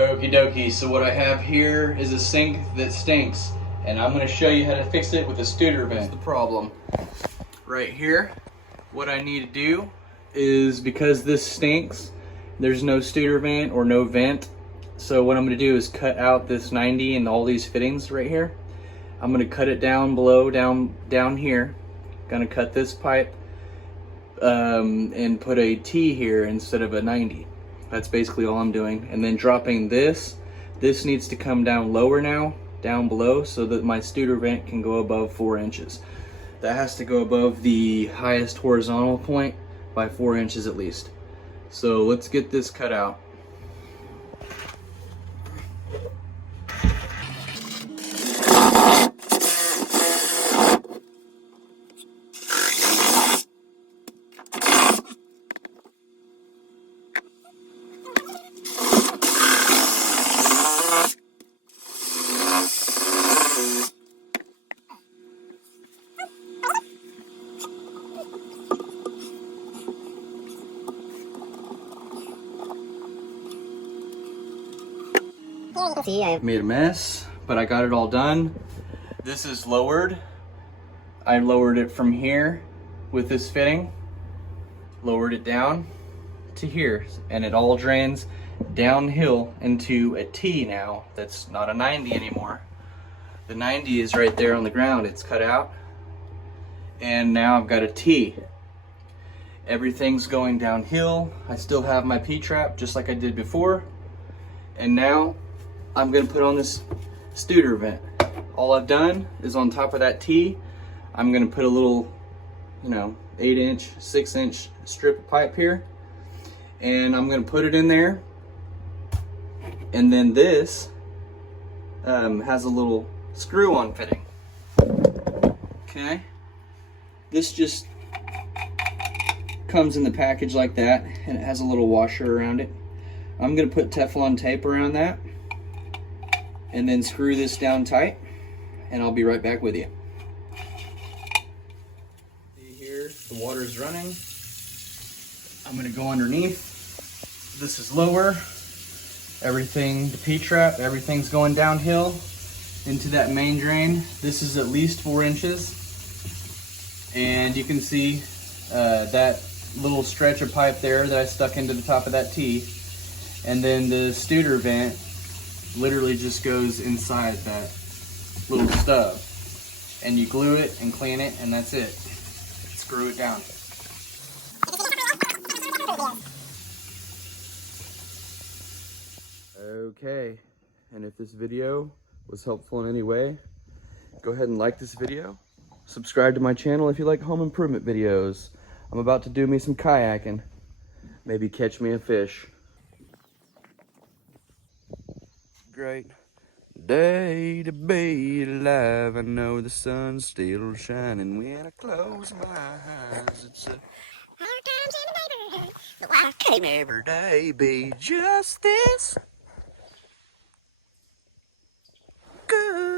Okie dokie, so what I have here is a sink that stinks, and I'm going to show you how to fix it with a studor vent. That's the problem. Right here, what I need to do is, because this stinks, there's no studor vent or no vent, so what I'm going to do is cut out this 90 and all these fittings right here. I'm going to cut it down below, down here. Going to cut this pipe and put a T here instead of a 90. That's basically all I'm doing. And then dropping this needs to come down lower now, down below, so that my studor vent can go above 4 inches. That has to go above the highest horizontal point by 4 inches at least. So let's get this cut out. See, I Made a mess, but I got it all done. This is lowered. I lowered it from here with this fitting, lowered it down to here, and it all drains downhill into a T now. That's not a 90 anymore. The 90 is right there on the ground. It's cut out, and now I've got a T. Everything's going downhill. I still have my P-trap just like I did before, and now I'm gonna put on this studor vent. All I've done is on top of that T, I'm gonna put a little, 8-inch, 6-inch strip of pipe here, and I'm gonna put it in there. And then this has a little screw-on fitting. Okay, this just comes in the package like that, and it has a little washer around it. I'm gonna put Teflon tape around that, and then screw this down tight, and I'll be right back with you. See here, the water's running. I'm gonna go underneath. This is lower. Everything, the P-trap, everything's going downhill into that main drain. This is at least 4 inches. And you can see that little stretch of pipe there that I stuck into the top of that T. And then the studor vent literally just goes inside that little stub, and you glue it and clean it, and that's it. Screw it down. Okay, and if this video was helpful in any way, go ahead and like this video. Subscribe to my channel if you like home improvement videos. I'm about to do me some kayaking. Maybe catch me a fish. Great day to be alive. I know the sun's still shining when I close my eyes. It's a hard times in the neighborhood, but why can't every day be just this good?